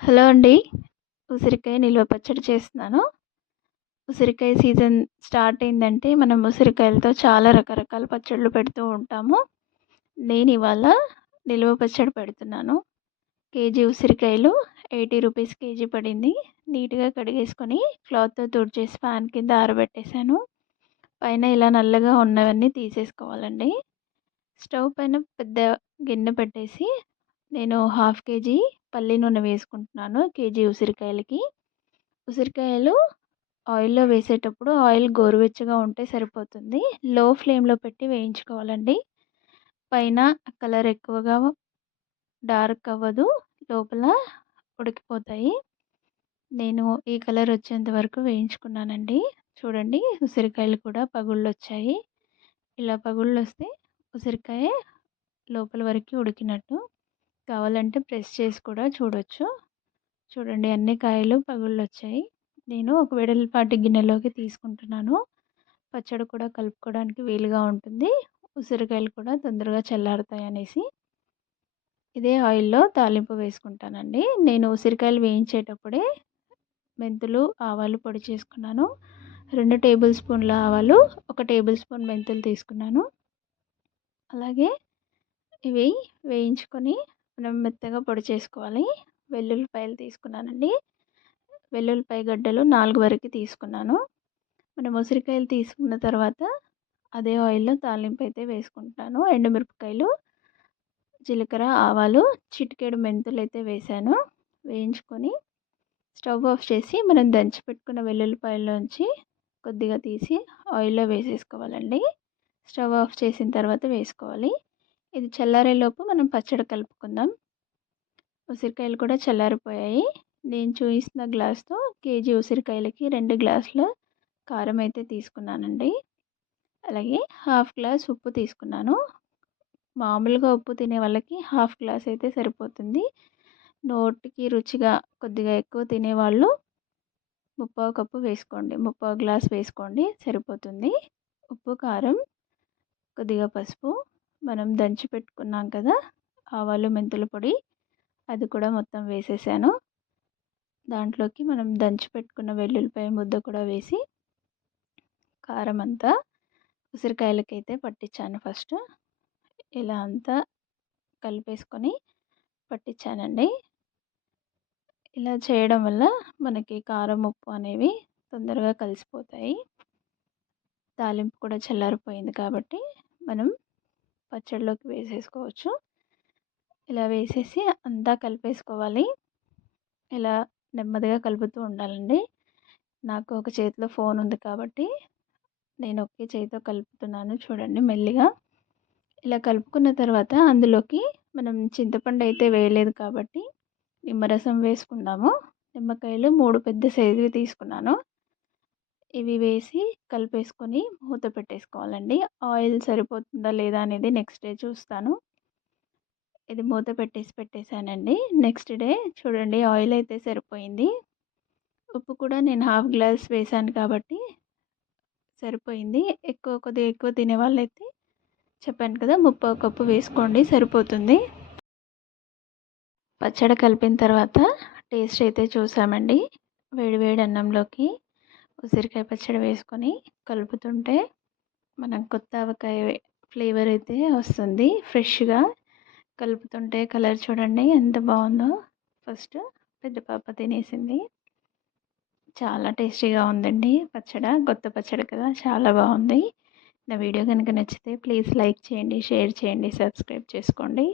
Hello అండి. ఉసిరికాయ నిల్వ పచ్చడి చేస్తున్నాను. ఉసిరికాయ సీజన్ స్టార్ట్ అయిందంటే మనం ఉసిరికాయలతో చాలా రకరకాల పచ్చళ్ళు పెడుతూ ఉంటాము. నేను ఇవాళ నిల్వ పచ్చడి పెడుతున్నాను. కేజీ ఉసిరికాయలు ఎయిటీ రూపీస్ కేజీ పడింది. నీట్గా కడిగేసుకొని క్లాత్తో తుడిచేసి ఫ్యాన్ కింద ఆరబెట్టేశాను. పైన ఇలా నల్లగా ఉన్నవన్నీ తీసేసుకోవాలండి. స్టవ్ పైన పెద్ద గిన్నె పెట్టేసి నేను హాఫ్ కేజీ పల్లి నూనె వేసుకుంటున్నాను కేజీ ఉసిరికాయలకి. ఉసిరికాయలు ఆయిల్లో వేసేటప్పుడు ఆయిల్ గోరువెచ్చగా ఉంటే సరిపోతుంది. లో ఫ్లేమ్లో పెట్టి వేయించుకోవాలండి. పైన కలర్ ఎక్కువగా డార్క్ అవ్వదు లోపల ఉడికిపోతాయి. నేను ఈ కలర్ వచ్చేంత వరకు వేయించుకున్నానండి. చూడండి ఉసిరికాయలు కూడా పగుళ్ళు వచ్చాయి ఇలా పగుళ్ళు వస్తే ఉసిరికాయ లోపల వరకు ఉడికినట్టు కావాలంటే ప్రెస్ చేసి కూడా చూడొచ్చు. చూడండి అన్ని కాయలు పగుళ్ళు వచ్చాయి నేను ఒక వెడల్పాటి గిన్నెలోకి తీసుకుంటున్నాను. పచ్చడి కూడా కలుపుకోవడానికి వీలుగా ఉంటుంది. ఉసిరికాయలు కూడా తొందరగా చల్లారుతాయి అనేసి. ఇదే ఆయిల్లో తాలింపు వేసుకుంటానండి. నేను ఉసిరికాయలు వేయించేటప్పుడే మెంతులు ఆవాలు పొడి చేసుకున్నాను. రెండు టేబుల్ స్పూన్ల ఆవాలు ఒక టేబుల్ స్పూన్ మెంతులు తీసుకున్నాను. అలాగే ఇవి వేయించుకొని మనం మెత్తగా పొడి చేసుకోవాలి. వెల్లుల్లిపాయలు తీసుకున్నానండి. వెల్లుల్లిపాయ గడ్డలు నాలుగు వరకు తీసుకున్నాను. మనం ఉసిరికాయలు తీసుకున్న తర్వాత అదే ఆయిల్లో తాలింపు అయితే వేసుకుంటాను. ఎండుమిరపకాయలు జీలకర్ర ఆవాలు చిటికెడు మెంతులు అయితే వేసాను. వేయించుకొని స్టవ్ ఆఫ్ చేసి మనం దంచి పెట్టుకున్న వెల్లుల్లిపాయల్లోంచి కొద్దిగా తీసి ఆయిల్లో వేసేసుకోవాలండి. స్టవ్ ఆఫ్ చేసిన తర్వాత వేసుకోవాలి. ఇది చల్లారేలోపు మనం పచ్చడి కలుపుకుందాం. ఉసిరికాయలు కూడా చల్లారిపోయాయి. నేను చూపిస్తున్న గ్లాస్తో కేజీ ఉసిరికాయలకి రెండు గ్లాసుల కారం అయితే తీసుకున్నానండి. అలాగే హాఫ్ గ్లాస్ ఉప్పు తీసుకున్నాను. మామూలుగా ఉప్పు తినే వాళ్ళకి హాఫ్ గ్లాస్ అయితే సరిపోతుంది. నోటికి రుచిగా కొద్దిగా ఎక్కువ తినేవాళ్ళు ముప్పావు కప్పు వేసుకోండి. ముప్పావు గ్లాస్ వేసుకోండి. సరిపోతుంది. ఉప్పు కారం కొద్దిగా పసుపు మనం దంచి పెట్టుకున్నాం కదా! ఆవాలు మెంతుల పొడి అది కూడా మొత్తం వేసేసాను. దాంట్లోకి మనం దంచి పెట్టుకున్న వెల్లుల్లిపాయ ముద్ద కూడా వేసి కారం అంతా ఉసిరికాయలకైతే పట్టించాను ఫస్ట్. ఇలా అంతా కలిపేసుకొని పట్టించానండి. ఇలా చేయడం వల్ల మనకి కారం ఉప్పు అనేవి తొందరగా కలిసిపోతాయి. తాలింపు కూడా చల్లారిపోయింది కాబట్టి మనం పచ్చడిలోకి వేసేసుకోవచ్చు. ఇలా వేసేసి అంతా కలిపేసుకోవాలి. ఇలా నెమ్మదిగా కలుపుతూ ఉండాలండి. నాకు ఒక చేతిలో ఫోన్ ఉంది కాబట్టి నేను ఒకే చేతితో కలుపుతున్నాను చూడండి మెల్లిగా. ఇలా కలుపుకున్న తర్వాత అందులోకి మనం చింతపండు అయితే వేయలేదు కాబట్టి నిమ్మరసం వేసుకుందాము. నిమ్మకాయలు మూడు పెద్ద సైజువి తీసుకున్నాను. ఇవి వేసి కలిపేసుకొని మూత పెట్టేసుకోవాలండి. ఆయిల్ సరిపోతుందా లేదా అనేది నెక్స్ట్ డే చూస్తాను. ఇది మూత పెట్టేసి పెట్టేశానండి. నెక్స్ట్ డే చూడండి ఆయిల్ అయితే సరిపోయింది. ఉప్పు కూడా నేను హాఫ్ గ్లాస్ వేసాను కాబట్టి సరిపోయింది. ఎక్కువ కొద్దిగా ఎక్కువ తినే వాళ్ళైతే చెప్పాను కదా ముప్పై కప్పు వేసుకోండి సరిపోతుంది. పచ్చడి కలిపిన తర్వాత టేస్ట్ అయితే చూసామండి. వేడి వేడి అన్నంలోకి ఉసిరికాయ పచ్చడి వేసుకొని కలుపుతుంటే మనం కొత్త ఆవకాయ ఫ్లేవర్ అయితే వస్తుంది. ఫ్రెష్గా కలుపుతుంటే కలర్ చూడండి ఎంత బాగుందో. ఫస్ట్ పెద్ద పాప తినేసింది. చాలా టేస్టీగా ఉందండి పచ్చడి కొత్త పచ్చడి కదా చాలా బాగుంది. నా వీడియో కనుక నచ్చితే ప్లీజ్ లైక్ చేయండి షేర్ చేయండి సబ్స్క్రైబ్ చేసుకోండి.